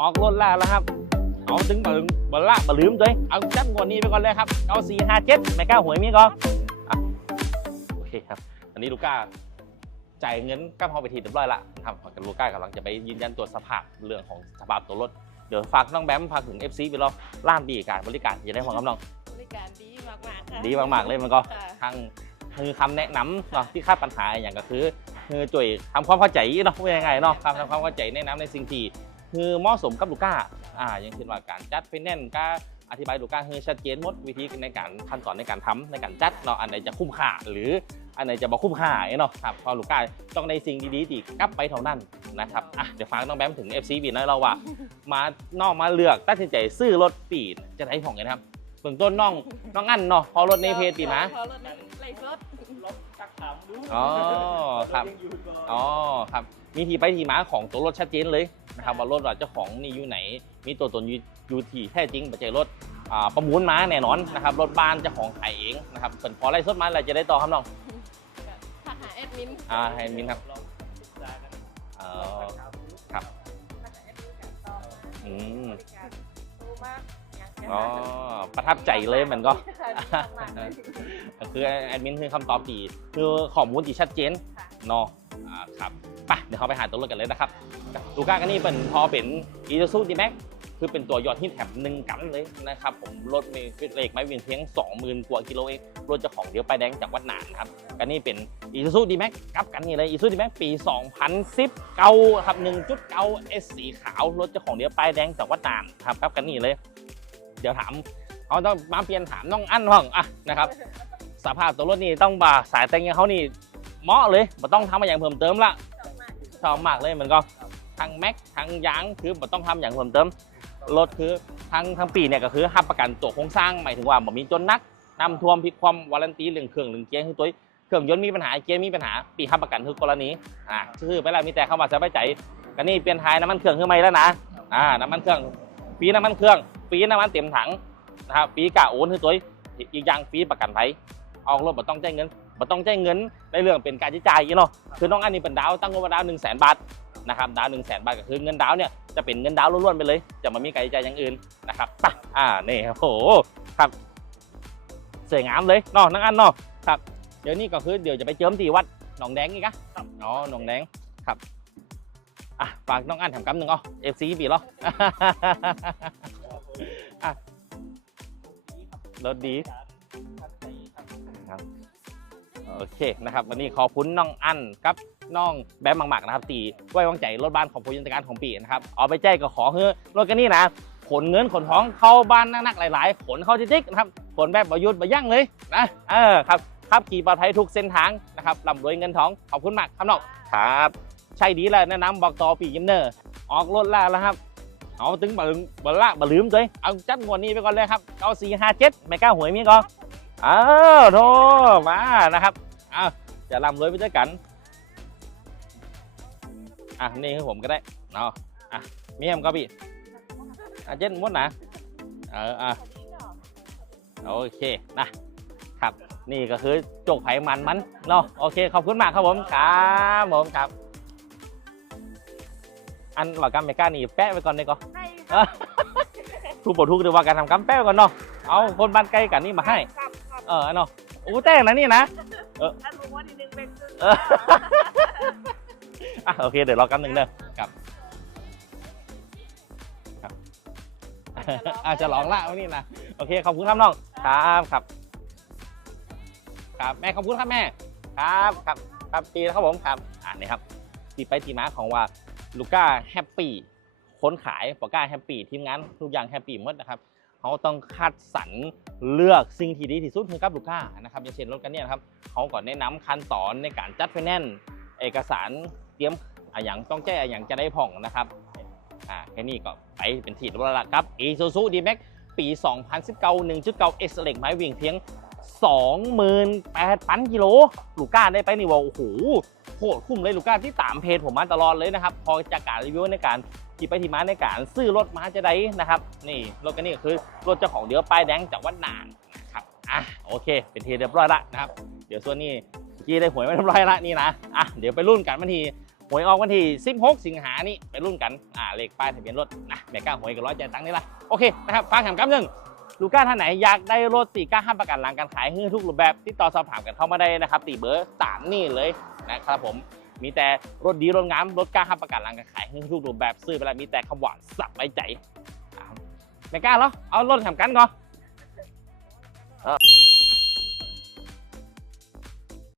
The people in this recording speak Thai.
ออกรถแล้วนะครับเอาถึงบงบละบลืมด้วยเอาจัดงวดนี้ไปก่อนเลยครับเอาสี่ห้าเจ็ดไม่กล้าหวยมีก็อะโอเคครับ อันนี้ลูก้าจ่ายเงินกับพอไปทีเรียบร้อยละนะครับลูก้ากำลังจะไปยืนยันตัวจสภาพเรื่องของสภาพตัวรถเดี๋ยวฝากน้องแบมฝากถึง FC ไปรอล้านดีการบริการจะได้ของกำลังบริการดีมากๆค่ะดีมากๆเลยมันก็ค่ะทางคือคำแนะนำเนาะที่คาดปัญหาอย่างก็คือคือจ่วยทำความเข้าใจเนาะว่ายังไงเนาะครับทำความเข้าใจแนะนำในสิ่งที่ คือเหมาะสมกับลูก้าอ่าอย่างเช่นว่าการจัดไฟแนนซ์กาอธิบายลูก้าคือชัดเจนหมดวิธีในการขั้นตอนในการทำในการจัดเนาะอันไหนจะคุ้มค่าหรืออันไหนจะบ่คุ้มค่าเนาะครับพอลูก้าต้องในสิ่งดีๆที่กลับไปเท่านั้นนะครับอะเดี๋ยวฟังน้องแบมถึง FC บีนะเราว่า มานอกมาเลือกตัดสินใจซื้อรถปีดจะได้ของกันครับเบื้องต้นน้องน้องอันเนาะพอรถในเพจปีมาพอรถในไลฟ์สด ลบตักถามดูอ๋อครับ ยังอยู่ก่อนอ๋อครับ มีที่ไปที่มาของตัวรถชัดเจนเลยนะครับว่ารถว่าเจ้าของนี่อยู่ไหน มีตัวตนอยู่อยู่ที่แท้จริงปัจจัยรถอ่าประมูลมาแน่นอนนะครับรถบ้านเจ้าของขายเองนะครับส่วนพอไล่สดมาอะไรจะได้ต่อครับน้องทักหาแอดมินอ่าให้มินครับลองศึกษากันเอ่อ ครับอืมอ๋อ ประทับใจเลยมันก็คือแอดมินคือคำตอบดีคือข้อมูลที่ชัดเจนเนาะอ่าครับไปเดี๋ยวเขาไปหาตัวรถกันเลยนะครับลูก้ากันนี่เป็นพอเป็นอีซูซูดีแม็กคือเป็นตัวยอดฮิตแถมหนึ่งกันเลยนะครับผมรถมีเลขไม้เวียนเพียง 20,000 กว่ากิโลเองรถเจ้าของเดียวไปายแดงจากวัดหนานครับกันนี่เป็นอีซูซูดีแม็กกับกันนี่เลยอีซูซูดีแม็กปี 2010 เก้าครับ1.9 S สีขาวรถเจ้าของเดียวไปายแดงจากวัดหนานครับกับกันนี่เลย เดี๋ยวถามเขาต้องมาเปลี่ยนถามน้องอั้นห้องอะนะครับสภาพตัวรถนี่ต้องบ่าสายแต่งย่างเขานี่เหมาะเลยไม่ต้องทำมาอย่างเพิ่มเติมละชอบมากเลยมันก็ทางแม็กทางยางคือไม่ต้องทำอย่างเพิ่มเติมรถคือทั้งทั้งปีเนี่ยก็คือหับประกันตัวโครงสร้างหมายถึงว่าบ่มีจนนักน้ำท่วมพิกความวารันตีเรื่องเครื่องเรื่องเกียร์คือตัวเครื่องยนต์มีปัญหาเกียร์มีปัญหาปีหับประกันทุกกรณีอ่าคือเวลามีแต่เข้ามาสบายใจกันนี่เปลี่ยนทายน้ำมันเครื่องขึ้นมแล้วนะอ่าน้ำมันเครื่อง ปีน้ำมันเครื่องปีน้ำมันเต็มถังนะครับปีกะโอนคือตัวอีกอย่างปีประกันภัยออกรถบ่ต้องจ่ายเงินบ่ต้องจ่ายเงินในเรื่องเป็นการใช้จ่ายยู่เนาะคือน้องอันนี้เป็นดาวตั้งงบดาวหนึ่งแสนบาทนะครับดาวหนึ่งแสนบาทก็คือเงินดาวเนี่ยจะเป็นเงินดาวล้วนๆไปเลย จะมามีการใช้จ่ายอย่างอื่นนะครับไปอ่านี่โอ้โหครับสวยงามเลยเนาะน้องอันเนาะครับเดี๋ยวนี้ก็คือเดี๋ยวจะไปเจิมที่วัดหนองแดงอีกอะอ๋อหนองแดงครับ อะฝากน้องอันทำกำหนึ่งอ๋อเอฟซีบีหรออะรถดีโอเคนะครับ วันนี้ขอบคุณน้องอันกับน้องแบมมักๆนะครับตีไว้วางใจรถบ้านของผู้ยันตการของปีนะครับเอาไปแจ้งก็ขอเฮ้รถกันนี่นะขนเงินขนท้องเข้าบ้านนักๆหลายๆ ขนเข้าจิ๊กๆนะครับขนแบบประยุทธ์ประยั่งเลยนะเออครับขับขี่ปลอดภัยทุกเส้นทางนะครับร่ำรวยเงินทองขอบคุณมากครับน้องครับ ใช่ดีแล้วแนะนำบอกต่อปียิมเนอร์ออกรถแล้วแล้วครับเอาถึงบลืมบละบลืมเองเอาจัดงวดนี้ไปก่อนเลยครับเอาสี่ห้าเจ็ดไม่กล้าหวยมีก่อนอ้าวโทมานะครับอ้าวจะร่ำรวยไปด้วยกันอะนี่คือผมก็ได้เนาะอะมีแฮมก็พี่อะเจนมดนะเอออะโอเคนะครับนี่ก็คือโจกไผ่มันมันเนาะโอเคขอบคุณมากครับผมครับผมครับ อันว่ากัมเมก้านี่แปะไว้ก่อนเลยก็ให้ทุกบททุกหรือว่าการทำกัมแปะไว้ก่อนเนาะเอาคนบ้านใกล้กันนี่มาให้ ครับครับเออเนาะโอ้แต่งนะนี่นะท่านรู้ว่าทีนึงเป็นครึ่งเออ อะโอเคเดี๋ยวรอกันหนึ่งเด้อครับครับอาจจะร้องละวันนี้นะโอเคขอบคุณครับน้องครับครับ ครับแม่ขอบคุณครับแม่ ครับครับครับปีนะครับผมครับอ่านี่ครับตีไปทีมาของว่า ลูก้าแฮปปี้คนขายปอก้าแฮปปี้ทีมงานทุกอย่างแฮปปี้หมดนะครับเขาต้องคัดสรรเลือกสิ่งที่ดีที่สุดให้กับลูก้านะครับอย่างเช่นรถกันเนี่ยนะครับเขาก่อนแนะนำขั้นตอนในการจัดไฟแนนซ์เอกสารเตรียมอะอย่างต้องแจ้อะอย่างจะได้ผ่องนะครับอ่าแค่นี้ก็ไปเป็นที่เรียบร้อยแล้วครับ Isuzu D-Max ปี 2019 1.9 S เหล็กไม้วิ่งเพียง 28,000กิโลลูก้าได้ไปนี่ว่าโอ้โหโคตรคุ้มเลยลูก้าที่ตามเพจผมมาตลอดเลยนะครับพอจากการรีวิวในการที่ไปที่มาในการซื้อรถมาจะได้นะครับ นี่รถกันนี่ก็คือรถเจ้าของเดียวป้ายแดงจากวัดนานนะครับอะโอเค เป็นทีเรียบร้อยละนะครับ เดี๋ยวส่วนนี้เมื่อกี้ได้หวยไมาเรียบร้อยละนี่นะอะเดี๋ยวไปรุ่นกันวันทีหวยออกวันที่ 16 สิงหานี่ไปรุ่นกัน อ่า เลขป้ายทะเบียนรถนะแม่ก้าหวยกับร้อยใจตังค์นี่ละโอเคนะครับฟังคำกำหนึ่ง ลูก้าท่านไหนอยากได้รถตีกล้าห้าประกันหลังการขายให้ทุกรูปแบบที่ต่อสอบถามกันเข้ามาได้นะครับตีเบอร์สามนี่เลยนะครับผมมีแต่รถดีรถงามรถกล้าห้ามประกันหลังการขายให้ทุกรูปแบบซื้อไปแล้วมีแต่คำหวานสับไว้ใจไม่กล้าเหรอเอารถทำกันก่อน